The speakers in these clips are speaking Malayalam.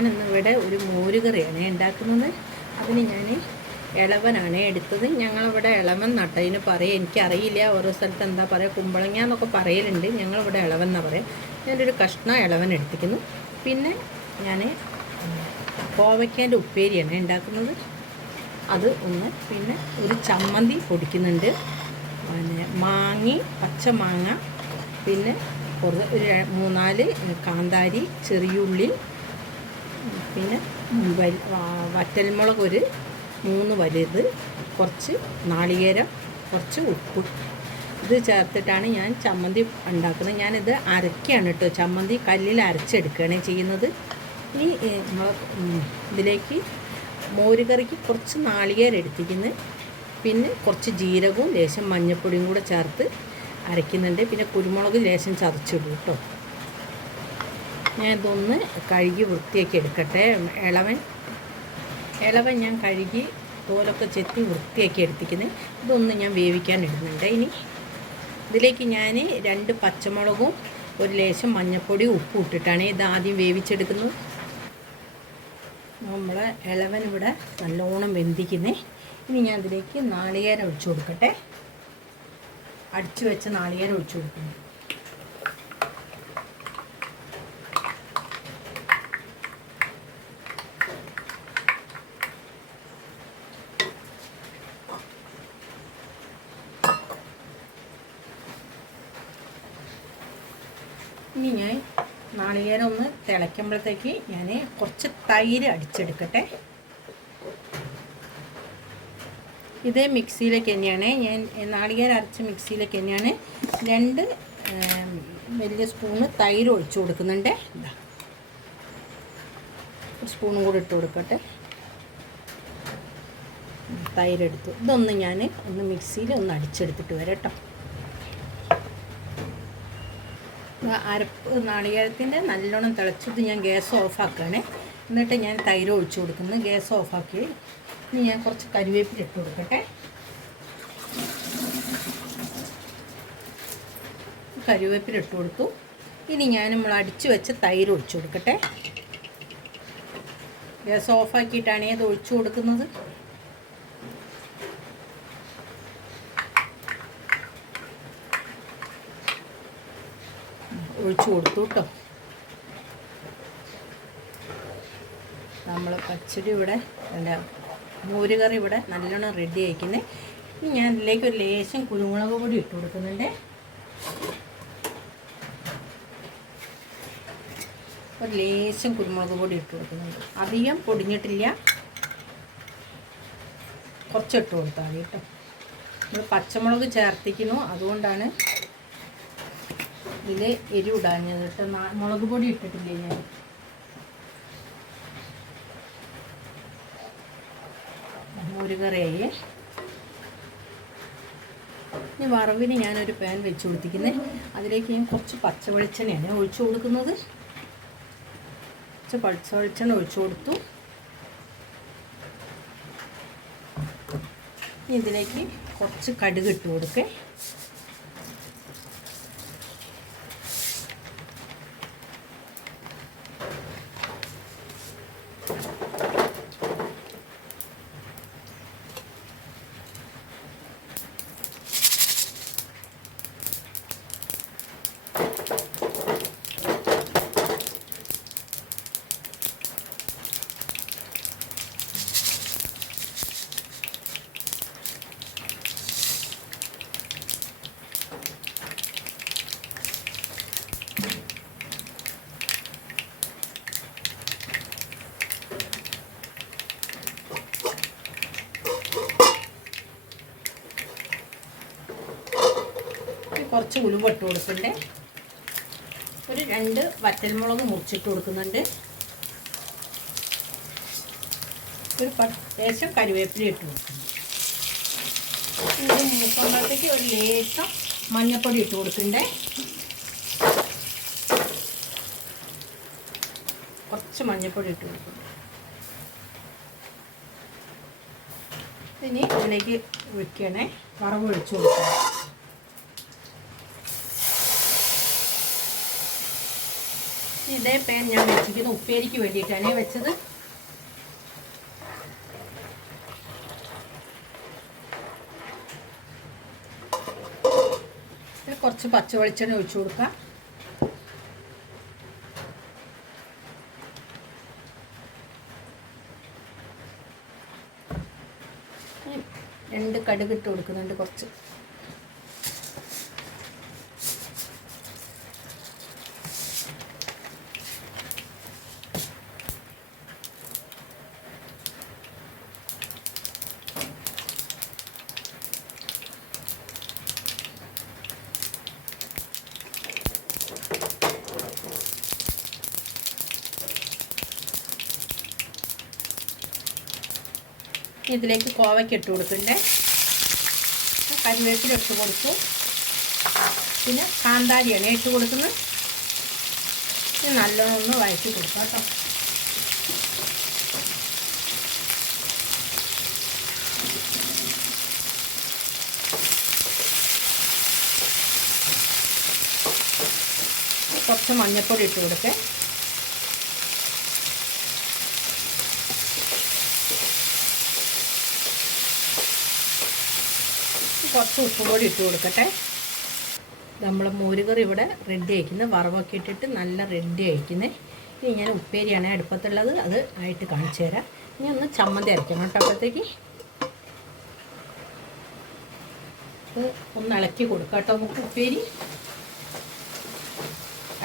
ഞാനിന്ന് ഇവിടെ ഒരു മോരുകറിയാണ് ഉണ്ടാക്കുന്നത്. അതിന് ഞാൻ ഇളവനാണ് എടുത്തത്. ഞങ്ങളിവിടെ ഇളവൻ നട്ടതിന് പറയും എനിക്കറിയില്ല. ഓരോ സ്ഥലത്ത് എന്താ പറയുക കുമ്പളങ്ങ എന്നൊക്കെ പറയലുണ്ട്. ഞങ്ങളിവിടെ ഇളവൻ എന്നാണ് പറയുക ഞാനൊരു കഷ്ണം ഇളവൻ എടുത്തിരിക്കുന്നു. പിന്നെ ഞാൻ കോവയ്ക്കേന്റെ ഉപ്പേരിയാണ് ഉണ്ടാക്കുന്നത്. അത് ഒന്ന് പിന്നെ ഒരു ചമ്മന്തി പൊടിക്കുന്നുണ്ട്. പിന്നെ മാങ്ങി പച്ചമാങ്ങ പിന്നെ കുറച്ച് ഒരു മൂന്നാൽ കാന്താരി ചെറിയുള്ളി പിന്നെ വറ്റൽമുളക് ഒരു മൂന്ന് വലുത് കുറച്ച് നാളികേരം കുറച്ച് ഉപ്പ്. ഇത് ചേർത്തിട്ടാണ് ഞാൻ ചമ്മന്തി ഉണ്ടാക്കുന്നത്. ഞാനിത് അരക്കുകയാണ് കേട്ടോ ചമ്മന്തി കല്ലിൽ അരച്ചെടുക്കുകയാണ് ചെയ്യുന്നത്. നമ്മൾ ഇതിലേക്ക് മോരുകറിക്ക് കുറച്ച് നാളികേരം എടുത്തിരിക്കുന്നത് പിന്നെ കുറച്ച് ജീരകവും ലേശം മഞ്ഞൾപ്പൊടിയും കൂടെ ചേർത്ത് അരയ്ക്കുന്നുണ്ട്. പിന്നെ കുരുമുളക് ലേശം ചതച്ചിടും കേട്ടോ ഞാൻ ഇതൊന്ന് കഴുകി വൃത്തിയാക്കി എടുക്കട്ടെ. ഇളവൻ ഇളവൻ ഞാൻ കഴുകി തോലൊക്കെ ചെത്തി വൃത്തിയാക്കി എടുത്തിരിക്കുന്നത് ഇതൊന്ന് ഞാൻ വേവിക്കാൻ ഇടുന്നുണ്ട്. ഇനി ഇതിലേക്ക് ഞാൻ രണ്ട് പച്ചമുളകും ഒരു ലേശം മഞ്ഞൾപ്പൊടി ഉപ്പും ഇട്ടിട്ടാണ് ഇത് ആദ്യം വേവിച്ചെടുക്കുന്നത്. നമ്മൾ ഇളവൻ ഇവിടെ നല്ലോണം വെന്തിക്കുന്നേ ഇനി ഞാൻ ഇതിലേക്ക് നാളികേരം ഒഴിച്ചു കൊടുക്കട്ടെ. അടിച്ചു വെച്ച നാളികേരം ഒഴിച്ചു കൊടുക്കുന്നു. ഇനി ഞാൻ നാളികേരം ഒന്ന് തിളയ്ക്കുമ്പോഴത്തേക്ക് ഞാൻ കുറച്ച് തൈര് അടിച്ചെടുക്കട്ടെ. ഇതേ മിക്സിയിലേക്ക് തന്നെയാണ് ഞാൻ നാളികേരം അരച്ച മിക്സിയിലേക്ക് തന്നെയാണ് രണ്ട് വലിയ സ്പൂണ് തൈര് ഒഴിച്ചു കൊടുക്കുന്നുണ്ട്. ഇതാ ഒരു സ്പൂണും കൂടി ഇട്ട് കൊടുക്കട്ടെ. തൈരെടുത്തു ഇതൊന്ന് ഞാൻ ഒന്ന് മിക്സിയിൽ ഒന്ന് അടിച്ചെടുത്തിട്ട് വരാം കേട്ടോ. അരപ്പ് നാളികേരത്തിന്റെ നല്ലോണം തിളച്ചിട്ട് ഞാൻ ഗ്യാസ് ഓഫാക്കുകയാണ്. എന്നിട്ട് ഞാൻ തൈര് ഒഴിച്ചു കൊടുക്കുന്നു. ഗ്യാസ് ഓഫാക്കി ഇനി ഞാൻ കുറച്ച് കരിവേപ്പില ഇട്ട് കൊടുക്കട്ടെ. കരിവേപ്പില ഇട്ട് കൊടുത്തു. ഇനി ഞാൻ നമ്മൾ അടിച്ചു വെച്ച തൈര് ഒഴിച്ചു കൊടുക്കട്ടെ. ഗ്യാസ് ഓഫാക്കിയിട്ടാണ് ഇത് ഒഴിച്ചു കൊടുക്കുന്നത്. ഒഴിച്ചു കൊടുത്തു കേട്ടോ. നമ്മൾ പച്ചടി ഇവിടെ എന്റെ മോരുകറി ഇവിടെ നല്ലോണം റെഡി ആയിക്കുന്നത് ഇനി ഞാൻ ഇതിലേക്ക് ഒരു ലേശം കുരുമുളക് പൊടി ഇട്ട് കൊടുക്കുന്നുണ്ട്. ഒരു ലേശം കുരുമുളക് പൊടി ഇട്ട് കൊടുക്കുന്നുണ്ട്. അധികം പൊടിഞ്ഞിട്ടില്ല. കുറച്ചിട്ട് കൊടുത്താൽ മതി കേട്ടോ. നമ്മൾ പച്ചമുളക് ചേർത്തിക്കുന്നു. അതുകൊണ്ടാണ് ഇതിൽ എരിവിടാഞ്ഞത് കേട്ടോ. നാ- മുളക് പൊടി ഇട്ടിട്ടില്ലേ ഞാൻ? ഒരു കറിയായി ഇനി വറവിന് ഞാനൊരു പാൻ വെച്ച് കൊടുത്തിരിക്കുന്നത് അതിലേക്ക് ഞാൻ കുറച്ച് പച്ച വെളിച്ചെണ്ണയാണ് ഒഴിച്ചു കൊടുക്കുന്നത്. കുറച്ച് പച്ച വെളിച്ചെണ്ണ ഒഴിച്ചു കൊടുത്തു. ഇതിലേക്ക് കുറച്ച് കടുക് ഇട്ട് കൊടുക്കേ ഇനി കുറച്ച് ഉലുവ ഇട്ട് കൊടുക്കണ്ടേ ഒരു രണ്ട് വറ്റൽമുളക് മുറിച്ചിട്ട് കൊടുക്കുന്നുണ്ട്. ഒരു ലേശം കരിവേപ്പില ഇട്ട് കൊടുക്കുന്നു ഇത് മൂക്കുമ്പോഴത്തേക്ക് ഒരു ലേശം മഞ്ഞപ്പൊടി ഇട്ട് കൊടുക്കണ്ടേ കുറച്ച് മഞ്ഞപ്പൊടി ഇട്ട് കൊടുക്കുന്നു ഇനി ഇതിലേക്ക് വെക്കണേ വറവ് ഒഴിച്ചു കൊടുക്കണം ഇതേ പേൻ ഞാൻ വെച്ചിരിക്കുന്നത് ഉപ്പേരിക്ക് വേണ്ടിയിട്ടാണ് വെച്ചത്? കുറച്ച് പച്ച വെളിച്ചെണ്ണ ഒഴിച്ചു കൊടുക്കാം. രണ്ട് കടുകിട്ട് കൊടുക്കുന്നുണ്ട് കുറച്ച്. ഇതിലേക്ക് കോവയ്ക്ക് ഇട്ട് കൊടുക്കണ്ടേ കരിവേപ്പില ഇട്ട് കൊടുത്തു. പിന്നെ കാന്താരിയാണ് ഇട്ട് കൊടുക്കുന്നത്. ഇത് നല്ലോണം വഴറ്റി കൊടുക്കാം കേട്ടോ. കുറച്ച് മഞ്ഞൾപ്പൊടി ഇട്ട് കൊടുക്കേ കുറച്ച് ഉപ്പും കൂടി ഇട്ട് കൊടുക്കട്ടെ. നമ്മളെ മോരുകറി ഇവിടെ റെഡി ആക്കുന്നത് വറവൊക്കെ ഇട്ടിട്ട് നല്ല റെഡി ആയിക്കുന്നത് ഇനി ഞാൻ ഉപ്പേരിയാണ് അടുപ്പത്തുള്ളത്. അത് ആയിട്ട് കാണിച്ചു തരാം. ഇനി ഒന്ന് ചമ്മന്തി അരയ്ക്കണം കേട്ടോ അപ്പോഴത്തേക്ക്. ഒന്ന് ഇളക്കി കൊടുക്കാം കേട്ടോ നമുക്ക് ഉപ്പേരി.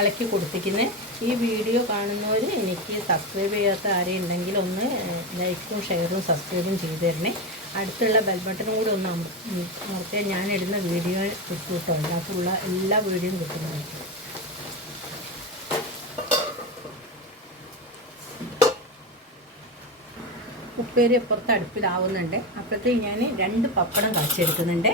ഇളക്കി കൊടുത്തിരിക്കുന്നത് ഈ വീഡിയോ കാണുന്നവർ എനിക്ക് സബ്സ്ക്രൈബ് ചെയ്യാത്ത ആരെയും ഉണ്ടെങ്കിൽ ഒന്ന് ലൈക്കും ഷെയറും സബ്സ്ക്രൈബും ചെയ്തു തരണേ. അടുത്തുള്ള ബെൽ ബട്ടണും കൂടി ഒന്ന് അമർത്തിയാൽ ഞാൻ ഇടുന്ന വീഡിയോ കിട്ടും കേട്ടോ അതിനകത്തുള്ള എല്ലാ വീഡിയോയും കിട്ടുന്നതായിരിക്കും. ഉപ്പേരി അപ്പുറത്ത് അടുപ്പിലാവുന്നുണ്ട്. അപ്പോഴത്തേക്ക് ഞാൻ രണ്ട് പപ്പടം കാച്ചെടുക്കുന്നുണ്ട്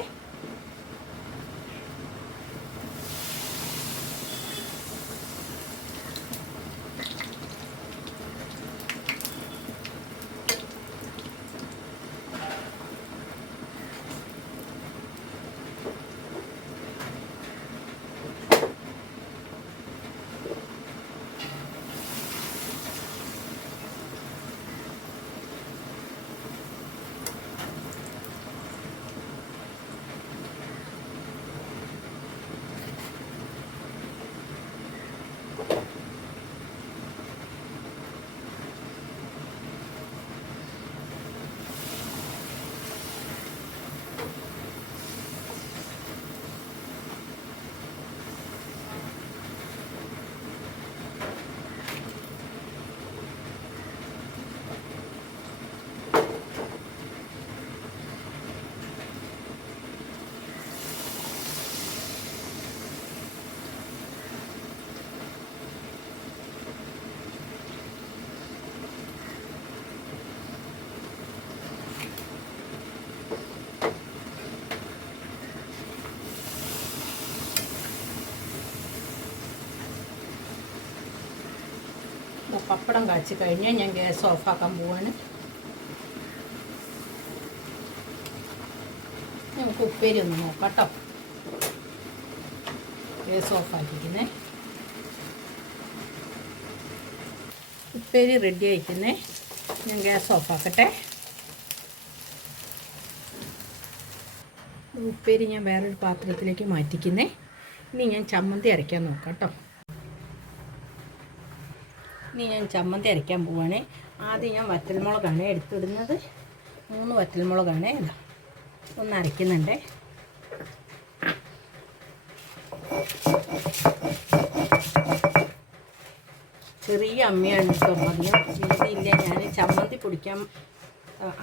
പപ്പടം കാച്ചി കഴിഞ്ഞാൽ ഞാൻ ഗ്യാസ് ഓഫാക്കാൻ പോവാണ്. നമുക്ക് ഉപ്പേരി ഒന്ന് നോക്കാം കേട്ടോ ഗ്യാസ് ഓഫാക്കിക്കുന്നേ ഉപ്പേരി റെഡി ആയിക്കുന്നേ ഞാൻ ഗ്യാസ് ഓഫാക്കട്ടെ. ഉപ്പേരി ഞാൻ വേറൊരു പാത്രത്തിലേക്ക് മാറ്റിക്കുന്നേ. ഇനി ഞാൻ ചമ്മന്തി അരയ്ക്കാൻ നോക്കാം കേട്ടോ. ഇനി ഞാൻ ചമ്മന്തി അരയ്ക്കാൻ പോവാണ്. ആദ്യം ഞാൻ വറ്റൽമുളകാണ് എടുത്തിടുന്നത്. മൂന്ന് വറ്റൽമുളകാണ് ഇതാ. ഒന്ന് അരയ്ക്കുന്നുണ്ട്. ചെറിയ അമ്മയാണ് കേട്ടോ അധികം വീതിയില്ല ഞാൻ ചമ്മന്തി പൊടിക്കാൻ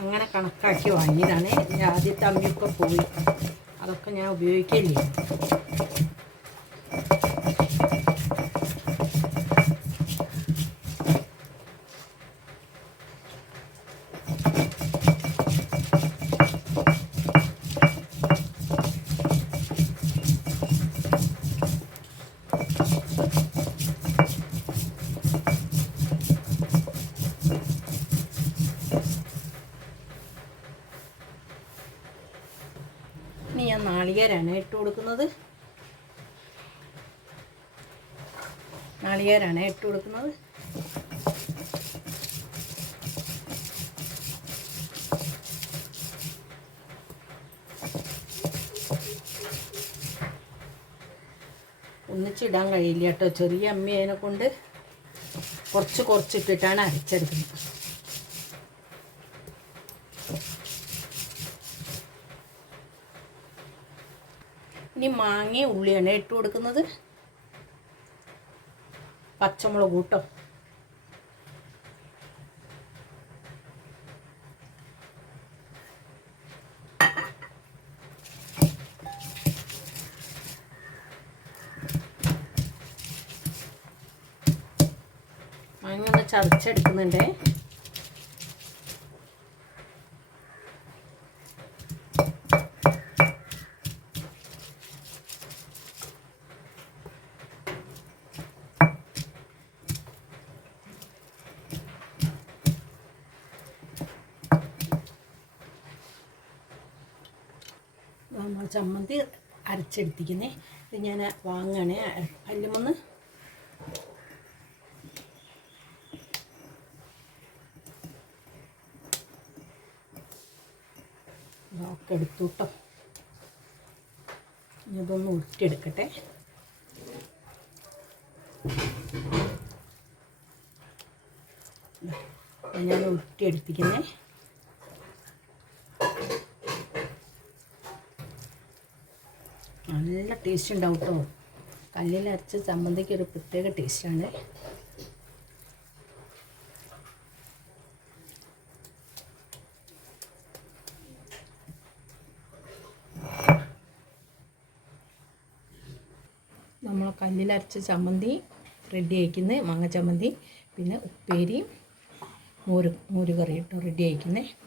അങ്ങനെ കണക്കാക്കി വാങ്ങിയതാണ്. ആദ്യത്തെ അമ്മയൊക്കെ പോയി. അതൊക്കെ ഞാൻ ഉപയോഗിക്കില്ലേ ഇനി ഞാൻ നാളികേരാണ് ഇട്ട് കൊടുക്കുന്നത്. നാളികേരാണ് ഇട്ട് കൊടുക്കുന്നത്. ഒന്നിച്ചിടാൻ കഴിയില്ല കേട്ടോ. ചെറിയ അമ്മയെ കൊണ്ട് കുറച്ച് കുറച്ചിട്ടിട്ടാണ് അരച്ചെടുക്കുന്നത്. ഇനി മാങ്ങയും ഉള്ളിയാണ് ഇട്ട് കൊടുക്കുന്നത്. പച്ചമുളക് കൂട്ടോ. മാങ്ങ ഒന്ന് ചതച്ചെടുക്കുന്നുണ്ടേ നമ്മൾ ചമ്മന്തി അരച്ചെടുത്തിക്കുന്നേ ഇത് ഞാൻ വാങ്ങണേ കല്ലുമൊന്ന് ഇതൊക്കെ എടുത്തു കേട്ടോ. ഇതൊന്ന് ഉരുട്ടിയെടുക്കട്ടെ. ഞാൻ ഉരുട്ടിയെടുത്തിക്കുന്നേ നല്ല ടേസ്റ്റ് ഉണ്ടാവും കേട്ടോ കല്ലിൽ അരച്ച ചമ്മന്തിക്ക് ഒരു പ്രത്യേക ടേസ്റ്റാണ് നമ്മൾ കല്ലിൽ അരച്ച ചമ്മന്തി റെഡി ആക്കുന്നത് മാങ്ങ ചമ്മന്തി പിന്നെ ഉപ്പേരിയും മോര് മോര് കറി ഇട്ടോ റെഡി ആക്കുന്നത്